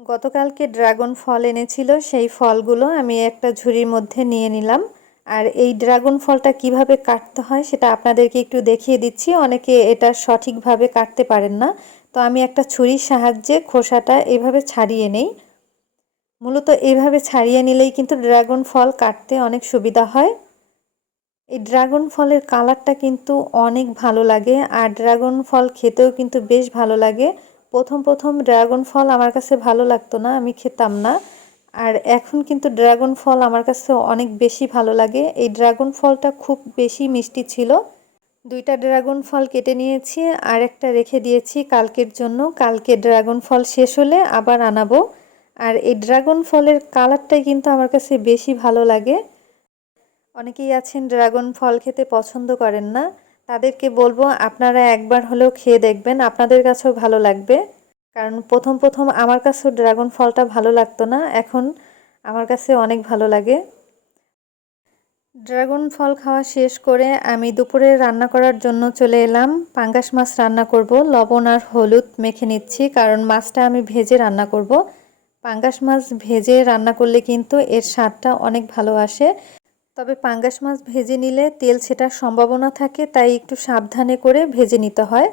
গতকালকে ড্রাগন ফল এনেছিল, সেই ফলগুলো আমি একটা ঝুড়ির মধ্যে নিয়ে নিলাম। আর এই ড্রাগন ফলটা কীভাবে কাটতে হয় সেটা আপনাদেরকে একটু দেখিয়ে দিচ্ছি। অনেকে এটা সঠিকভাবে কাটতে পারেন না। তো আমি একটা ছুরির সাহায্যে খোসাটা এভাবে ছাড়িয়ে নেই। মূলত এভাবে ছাড়িয়ে নিলেই কিন্তু ড্রাগন ফল কাটতে অনেক সুবিধা হয়। এই ড্রাগন ফলের কালারটা কিন্তু অনেক ভালো লাগে, আর ড্রাগন ফল খেতেও কিন্তু বেশ ভালো লাগে। প্রথম প্রথম ড্রাগন ফল আমার কাছে ভালো লাগতো না, আমি খেতাম না। আর এখন কিন্তু ড্রাগন ফল আমার কাছে অনেক বেশি ভালো লাগে। এই ড্রাগন ফলটা খুব বেশি মিষ্টি ছিল। দুইটা ড্রাগন ফল কেটে নিয়েছি, আর একটা রেখে দিয়েছি কালকের জন্য। কালকে ড্রাগন ফল শেষ হলে আবার আনাবো। আর এই ড্রাগন ফলের কালারটাই কিন্তু আমার কাছে বেশি ভালো লাগে। অনেকেই আছেন ড্রাগন ফল খেতে পছন্দ করেন না। তাদেরকে বলব, আপনারা একবার হলেও খেয়ে দেখবেন, আপনাদের কাছেও ভালো লাগবে। কারণ প্রথম প্রথম আমার কাছেও ড্রাগন ফলটা ভালো লাগতো না, এখন আমার কাছে অনেক ভালো লাগে। ড্রাগন ফল খাওয়া শেষ করে আমি দুপুরে রান্না করার জন্য চলে এলাম। পাঙ্গাস মাছ রান্না করব, লবণ আর হলুদ মেখে নিচ্ছি, কারণ মাছটা আমি ভেজে রান্না করব। পাঙ্গাস মাছ ভেজে রান্না করলে কিন্তু এর স্বাদটা অনেক ভালো আসে। তবে পাঙ্গাস মাছ ভেজে নিলে তেল ছেটার সম্ভাবনা থাকে, তাই একটু সাবধানে করে ভেজে নিতে হয়।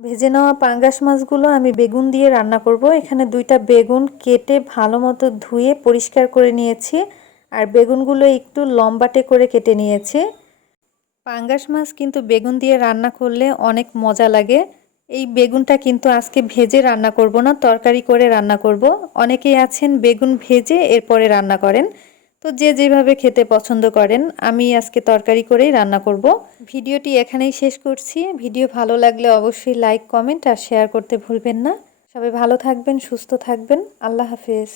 ভেজে নেওয়া পাঙ্গাস মাছগুলো আমি বেগুন দিয়ে রান্না করব। এখানে দুইটা বেগুন কেটে ভালো মতো ধুয়ে পরিষ্কার করে নিয়েছি আর বেগুনগুলো একটু লম্বাটে করে কেটে নিয়েছি। পাঙ্গাস মাছ কিন্তু বেগুন দিয়ে রান্না করলে অনেক মজা লাগে। এই বেগুনটা কিন্তু আজকে ভেজে রান্না করব না, তরকারি করে রান্না করব। অনেকেই আছেন বেগুন ভেজে এরপরে রান্না করেন। তো যে যেভাবে খেতে পছন্দ করেন, আমি আজকে তরকারি করেই রান্না করব। ভিডিওটি এখানেই শেষ করছি। ভিডিও ভালো লাগলে অবশ্যই লাইক কমেন্ট আর শেয়ার করতে ভুলবেন না। সবাই ভালো থাকবেন, সুস্থ থাকবেন। আল্লাহ হাফেজ।